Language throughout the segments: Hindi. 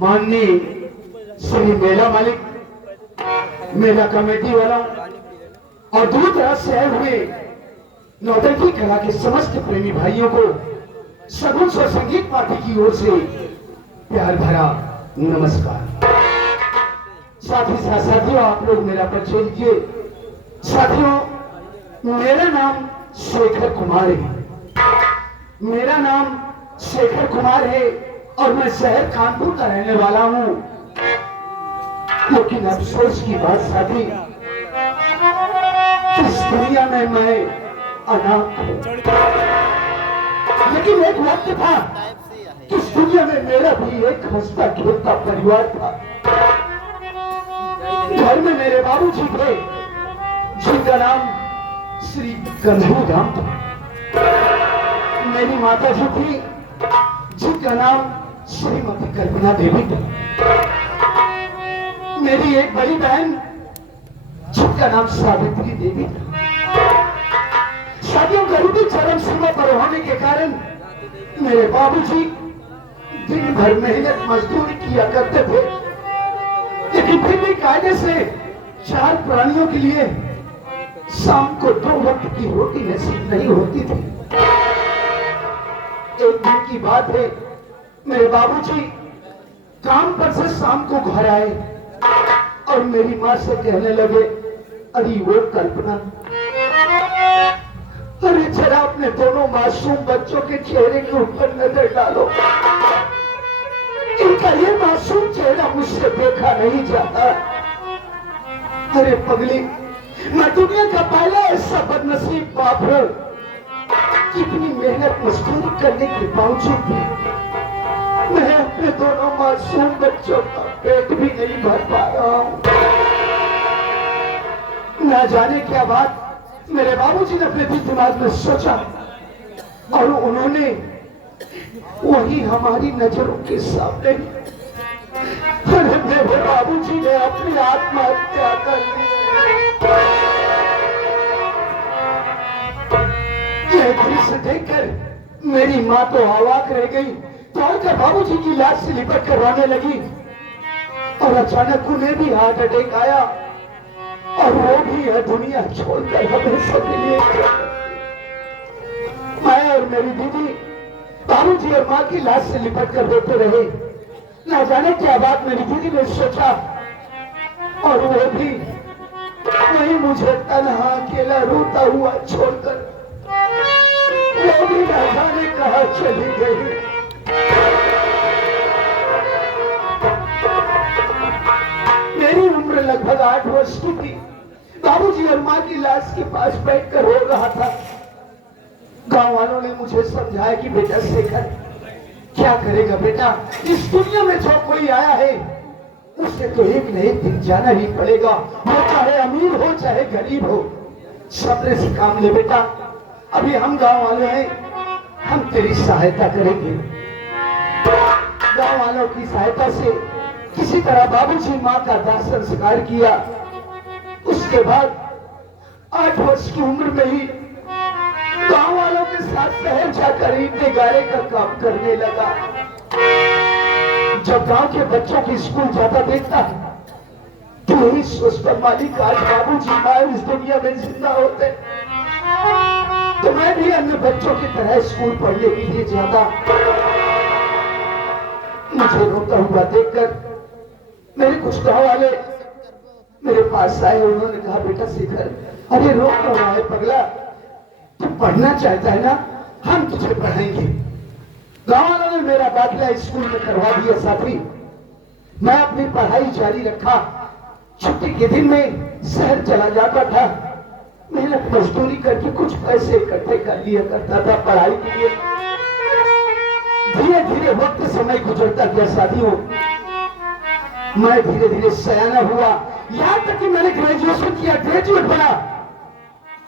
माननीय श्री मेला मालिक, मेला कमेटी वालों और दूर दराज से आए हुए नौटंकी कला के समस्त प्रेमी भाइयों को सगुन स्वर संगीत पार्टी की ओर से प्यार भरा नमस्कार। साथ ही साथ साथियों, आप लोग मेरा परिचय लीजिए। साथियों, मेरा नाम शेखर कुमार है। मेरा नाम शेखर कुमार है और मैं शहर कानपुर का रहने वाला हूं। लेकिन अफसोस की बात साथी, इस दुनिया में मैं अनाथ हूं। लेकिन एक वक्त था कि इस दुनिया में मेरा भी एक हंसता खेलता परिवार था। घर में मेरे बाबूजी थे जिनका नाम श्री कन्हू राम था। मेरी माता जी थी जिनका नाम श्रीमती कल्पना देवी था। मेरी एक बड़ी बहन जिनका नाम सावित्री देवी था। शादियों गरीबी चरम सीमा पर होने के कारण मेरे बाबूजी दिन भर मेहनत मजदूरी किया करते थे, लेकिन फिर भी कायदे से 4 प्राणियों के लिए शाम को 2 वक्त की रोटी नसीब नहीं होती थी। एक दिन की बात है, मेरे बाबूजी काम पर से शाम को घर आए और मेरी माँ से कहने लगे, अरे वो कल्पना, अरे जरा अपने दोनों मासूम बच्चों के चेहरे के ऊपर नजर डालो। इनका ये मासूम चेहरा मुझसे देखा नहीं जाता। अरे पगली, मैं दुनिया का पहला ऐसा बदनसीब बाप हूं कि इतनी मेहनत मजदूरी करने के बावजूद भी मैं अपने दोनों मासूम बच्चों का पेट भी नहीं भर पा रहा हूं। न जाने क्या बात मेरे बाबूजी ने अपने दिल दिमाग में सोचा और उन्होंने वही हमारी नजरों के सामने मेरे बाबूजी ने अपनी आत्महत्या कर ली। यह दृश्य देखकर मेरी माँ तो अवाक रह गई, तो बाबूजी की लाश से लिपट कर रोने लगी और अचानक उन्हें भी हार्ट अटैक आया और वो भी यह दुनिया छोड़कर हमेशा के लिए। मैं और मेरी दीदी बाबूजी और माँ की लाश से लिपट कर रोते रहे। ना जाने क्या बात मेरी दीदी ने सोचा और वो भी वही मुझे तन्हा अकेला रोता हुआ छोड़कर वो भी ना जाने कहां चली गई। मेरी उम्र लगभग 8 वर्ष की थी। बाबूजी और माँ की लाश के पास बैठकर रो रहा था। गांव वालों ने मुझे समझाया कि बेटा शेखर, क्या करेगा बेटा, इस दुनिया में जो कोई आया है उसे तो एक न एक दिन जाना ही पड़ेगा, वो चाहे अमीर हो चाहे गरीब हो। सब्र से काम ले बेटा, अभी हम गांव वाले हैं, हम तेरी सहायता करेंगे। गांव वालों की सहायता से किसी तरह बाबूजी माँ का दाह संस्कार किया। उसके बाद 8 वर्ष की उम्र में ही गांव वालों के साथ शहर जाकर ईंटें गाड़े का काम करने लगा। जब गांव के बच्चों की स्कूल जाता देखता तो यही सोचकर मालिक, आज बाबूजी माँ इस दुनिया में जिंदा होते तो मैं भी अन्य बच्चों की तरह स्कूल पढ़ने के लिए जाता। मुझे रोता हुआ देखकर मेरे कुछ गांव वाले मेरे पास आए। उन्होंने कहा, बेटा शेखर, अरे रो क्यों रहा है पगला, तू पढ़ना चाहता है ना, हम तुझे पढ़ाएंगे। गांव वालों ने मेरा दाखिला स्कूल में करवा दिया। साथी, मैं अपनी पढ़ाई जारी रखा। छुट्टी के दिन में शहर चला जाता था, मेहनत मजदूरी करके कुछ पैसे इकट्ठे कर लिया करता था पढ़ाई के लिए। धीरे धीरे वक्त समय गुजरता गया। साथियों, मैं धीरे धीरे सयाना हुआ, यहां तक कि मैंने ग्रेजुएशन किया, ग्रेजुएट बना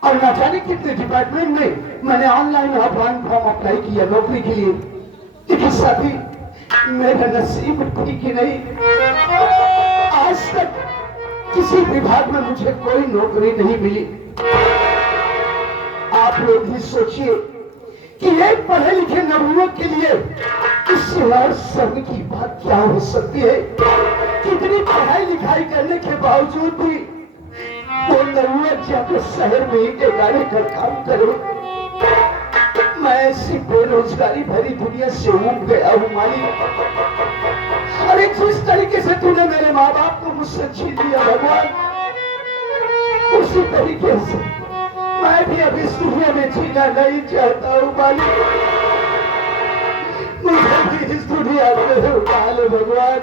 और न जाने कितने डिपार्टमेंट में मैंने ऑनलाइन ऑफलाइन फॉर्म अप्लाई किया नौकरी के लिए। लेकिन साथी, मेरा नसीब ठीक ही नहीं। आज तक किसी विभाग में मुझे कोई नौकरी नहीं मिली। आप लोग भी सोचिए कि एक पढ़े लिखे नवयुवक के लिए इससे और शर्म की बात क्या हो सकती है। कितनी पढ़ाई लिखाई करने के बावजूद भी वो नवयुवक जाकर शहर में ईंटे गाड़े का काम करे। मैं ऐसी बेरोजगारी भरी दुनिया से उब गया हूँ मालिक। अरे जिस तरीके से तूने मेरे माँ बाप को मुझसे छीन लिया भगवान, उसी तरीके से मैं भी अब इस दुनिया में जीना नहीं चाहता हूँ मालिक। मुझे भी इस दुनिया से उठा लो भगवान,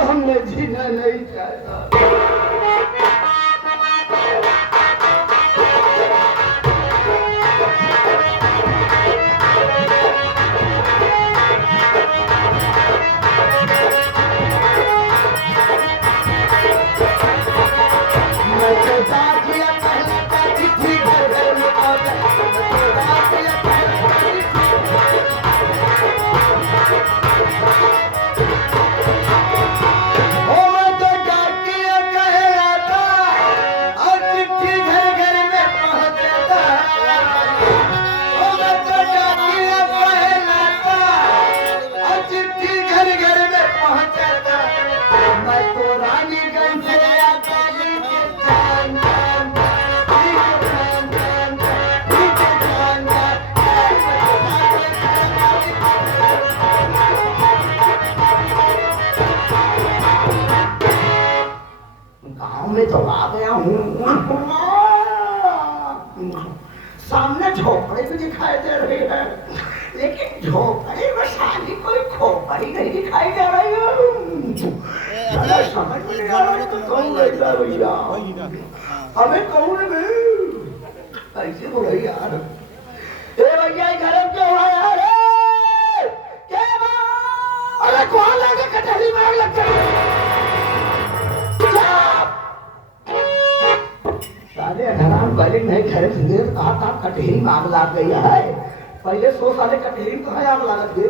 हमने जीना नहीं चाहता। तो आ गया हूँ। सामने झोपड़े भी दिखाई दे रही है, लेकिन झोपड़े में शादी कोई खोपड़ी नहीं दिखाई दे रही है। समझ में नहीं आ रहा तो कौन रहेगा भैया, हमें कौन है ऐसे बोले यार। भैया गरम क्यों है यार? क्या बात? अरे कौन लगा कटहरी में आग लग गई? साले 18 पहले नहीं खड़े थे, कहा था कटहरी में आग लग गई है। पहले 100 साले कटहरी में कहाँ आग लग गई?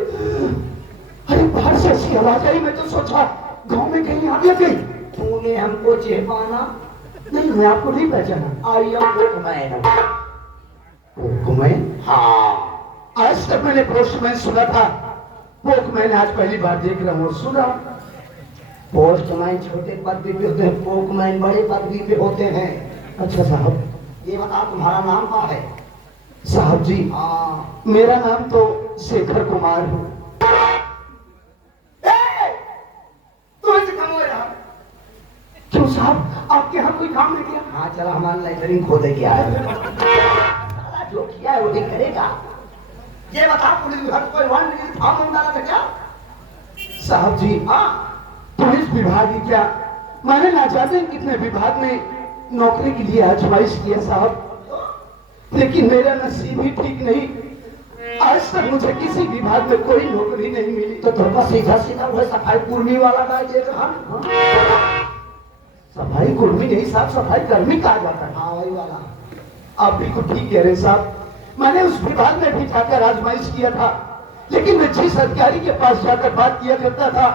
अरे बाहर से ऐसी आवाज आई, मैं तो सोचा गांव में कहीं आग लग गई। तूने हमको चेपाना नहीं, मैं आपको नहीं पहचाना। I am postman. पोस्टमैन? हाँ, आज तक मैंने पोस्टमैन सुना था, पोस्टमैन आज पहली बार देख रहा हूँ। सुना पोस्टमैन छोटे पदवी पे होते हैं, पोस्टमैन बड़े पदवी पे होते हैं। अच्छा साहब, ये बता तुम्हारा नाम क्या है? साहब जी, हाँ मेरा नाम तो शेखर कुमार है। क्यों साहब, आपके यहाँ कोई काम नहीं किया? हाँ चला, हमारा लाइब्रेरी खोदे किया है। जो किया है वो नहीं करेगा। ये बता पुलिस विभाग कोई फॉर्म डाला था क्या? साहब जी, हाँ पुलिस विभाग ही क्या, मैंने ना जाने कितने विभाग में नौकरी के लिए आजमाइश किया साहब, लेकिन मेरा नसीब ही ठीक नहीं। आज तक मुझे किसी विभाग में कोई नौकरी नहीं मिली। तो थोड़ा सीधा सीधा वो सफाई कुर्मी वाला का सफाई कुर्मी नहीं साहब, सफाई कर्मी कहा जाता है। हाँ वही वाला। आप बिल्कुल ठीक कह रहे साहब, मैंने उस विभाग में भी जाकर आजमाइश किया था, लेकिन मैं जिस अधिकारी के पास जाकर बात किया करता था,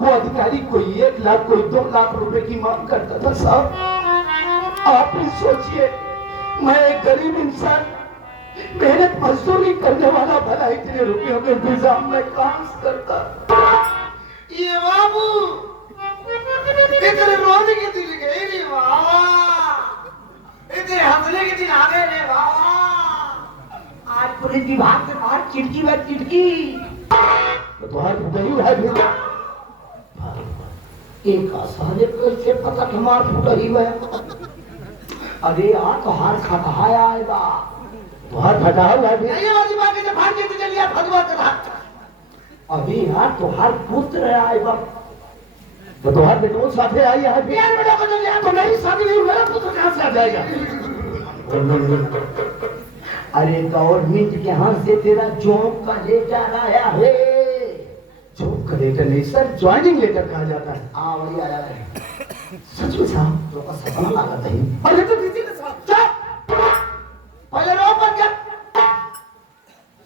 वो अधिकारी कोई 1 लाख कोई 2 लाख रुपए की मांग करता था साहब। आप ही सोचिए, मैं एक गरीब इंसान, मेहनत मजदूरी करने वाला, भला इतने रुपयों के इंतजाम में काम करता। ये बाबू इतने रोने के दिन गए रे बाबा, इतने हंसने के दिन आ गए रे बाबा। आज पुलिस विभाग के बाहर चिटकी बात चिटकी तो तुम्हारी गई है भी एक आसाने कैसे पता तुम्हार फुटही हुआ। अरे यार तो हार खाता आएगा, तुहार फटा हुआ है नहीं वाली बात है, भाग के चल गया भगवान का हाथ। अभी यार तुहार पुत्र आएगा तो तुहार बेटों साथे आई है यार, बेटा को चल गया तो नहीं शादी नहीं, मेरा पुत्र कहां से आ जाएगा? अरे गवर्नमेंट के हाथ से तेरा जॉब का लेटर आया है। जॉब का लेटर नहीं सर, ज्वाइनिंग लेटर कहा जाता है। हाँ वही आया है। सच में साहब तो सपना लगा था। अरे तो दीदी ने साहब पहले रो पर क्या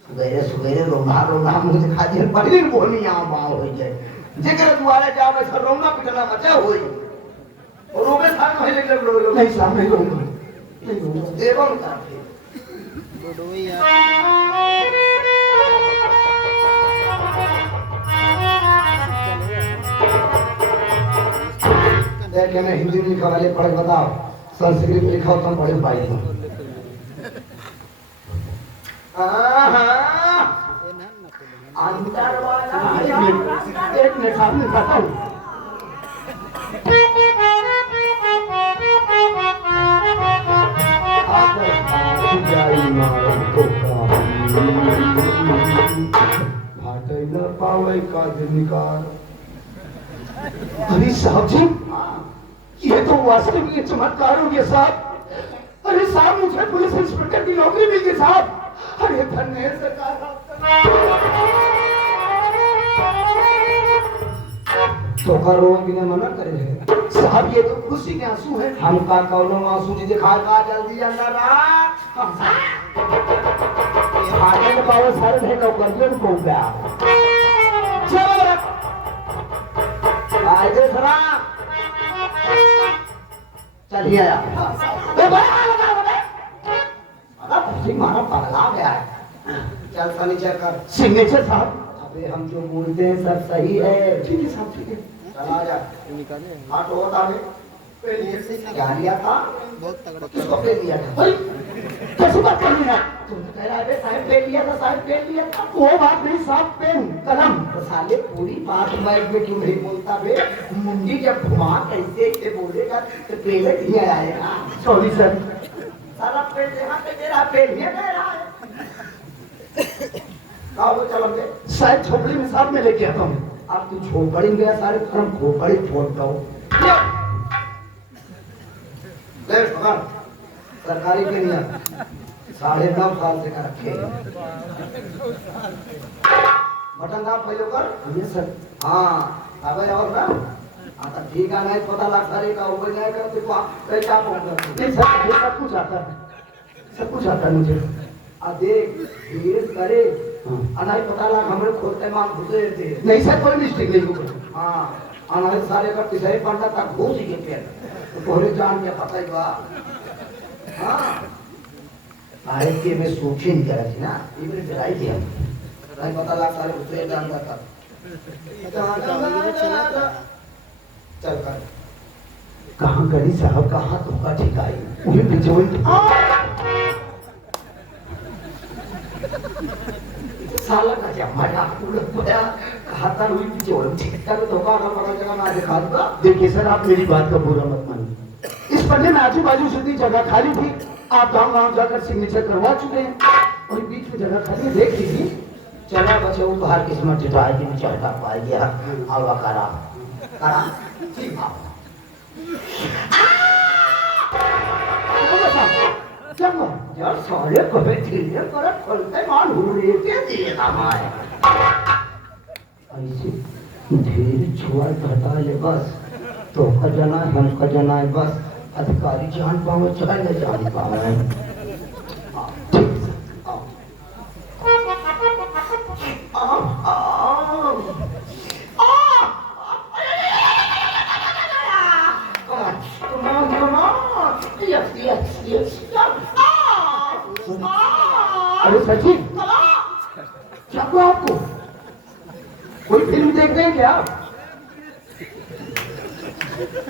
सवेरे सवेरे रोना मुझे दिखा दिया, पहले बोली यहाँ बाव हो जाए जेकर तुम्हारे जा में सर रोना पिटना मचा होई और रोबे साथ में लग लो नहीं साहब नहीं रोऊंगा, नहीं रोऊंगा देवन का देख मैं हिंदी में लिखा वाले पढ़ बताओ, संस्कृत में लिखा हो तुम पढ़े पाई। अंदर वाला एक मिनट सामने खाता हूँ। पावे का निकार। अरे साहब जी, ये तो वास्तव में चमत्कार हो गया साहब। अरे साहब मुझे पुलिस इंस्पेक्टर की नौकरी मिल गई साहब। अरे धन्य है सरकार। तो करो कि नहीं मना करे साहब, ये तो खुशी के आंसू हैं। हम का कौनो आंसू जी दिखा का जल्दी अंदर आ। आगे के पावर सारे है तो कर दो को गया। चलो आगे खड़ा चलिए आया। ए भाई खुशी मारा पगला गया है। चल फर्नीचर कर सिग्नेचर साहब। अबे हम जो बोलते हैं सब सही है। ठीक है साहब, ठीक है। चला जा हाँ तो बता दे क्या लिया था, किसको पे लिया था। अरे कैसी बात कर रही हैं? तुम तो कह रहा है साहब पे लिया था, साहब पे लिया था। वो बात नहीं साहब, पेन कलम। तो साले पूरी बात माइक में क्यों नहीं बोलता बे? मुंडी जब घुमा कैसे इसे बोलेगा तो पेले नहीं आएगा। Sorry sir. साला पेल यहाँ पे तेरा पेल ये कह रहा है। आओ चलो बे। शायद झोपड़ी में साहब में लेके आता हूँ। अब तू झोपड़ी में गया सारे तरफ खोपड़ी फोड़ दो। ले भगवान सरकारी के नियम 9.5 साल से कर रखे। बटन दाब पहले कर। ये सर। हाँ अबे और ना आता ठीक है नहीं पता लगता रे का ऊपर नहीं कर तो कैसा पहुंच नहीं सर, ये सब कुछ आता है, सब कुछ आता है मुझे। आ देख धीरे करे अनाई पता लगा हमरे खोलते मां घुसे थे। नहीं सर, कोई मिस्टेक नहीं होगा। हाँ अनाई सारे का किसी पंडा तक घुस ही गए तो तोरे जान के पता ही बा। हाँ अरे के में सूखी नहीं करा थी ना ये मेरे जराई थी हम नहीं पता लगा सारे घुसे जान का चल कर। कहाँ गई साहब, कहाँ धोखा ठिकाई उन्हें बिजोई। साला का क्या मजाक उड़ा कहा था हुई बिजोई ठीक था तो धोखा ना पता जगह ना दिखा दूंगा। देखिए सर, आप मेरी बात का बुरा मत मानिए। इस पन्ने में आजू बाजू से इतनी जगह खाली थी, आप गांव जाकर सिग्नेचर करवा चुके हैं और बीच में जगह खाली देख लीजिए। चला बच्चे वो बाहर किस्मत जुटाएगी विचार कर पाएगी। आवा करा करा ठीक है। क्या हुआ? यार साले कभी धीरे कर खोलते मान हुए के दिए ना माए ऐसे धीरे छुआ कहता है बस तो का जना है, हम का जना है बस। अधिकारी जान पाओ चाहे न जान पाओ। ठीक अरे सचिन, क्या हुआ आपको? कोई फिल्म देख रहे हैं क्या?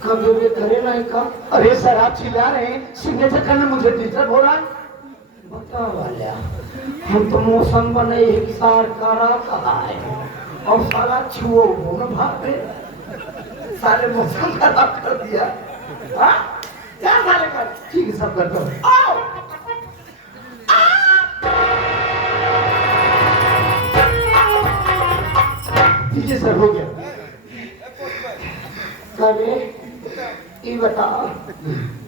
कभी भी करे नहीं का। अरे सर, आप चिल्ला रहे हैं, सिग्नेचर करने मुझे डिस्टर्ब हो रहा है। बता वाला हम तो मौसम बने एक सार करा कहा है और साला छुओ न भाग पे सारे मौसम खराब कर दिया। हाँ क्या साले कर ठीक है, सब करता हूँ। ठीक है सर, हो गया। कभी ये बता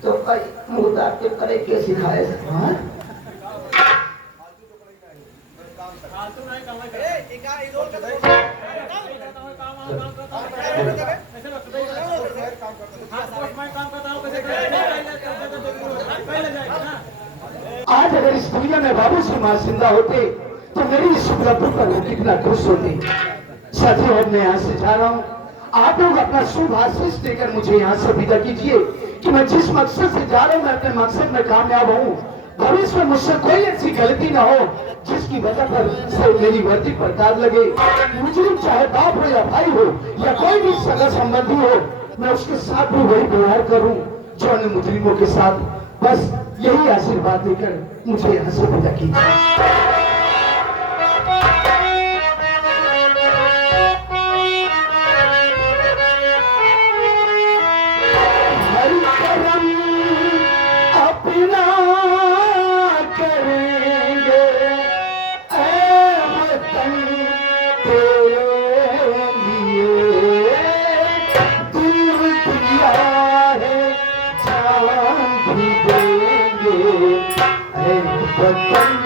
तो कई मुद्दा के करे के सिखाए। हाँ आज अगर इस दुनिया में बाबू सिंह मां जिंदा होते तो मेरी इस उपलब्धि पर वो कितना खुश होते। साथियों, अब मैं यहाँ से जा रहा हूँ। आप लोग अपना शुभ आशीष देकर मुझे यहाँ से विदा कीजिए कि मैं जिस मकसद से जा रहा हूँ मैं अपने मकसद में कामयाब हूँ। भविष्य में मुझसे कोई ऐसी गलती ना हो जिसकी वजह पर से मेरी वर्दी पर दाग लगे। मुजरिम चाहे बाप हो या भाई हो या कोई भी सगा संबंधी हो, मैं उसके साथ भी वही व्यवहार करूं जो अन्य मुजरिमों के साथ। बस यही आशीर्वाद देकर मुझे यहाँ से विदा कीजिए। अपना करेंगे ऐ वतन तेरे लिए, दिल दिया है जान भी देंगे ऐ वतन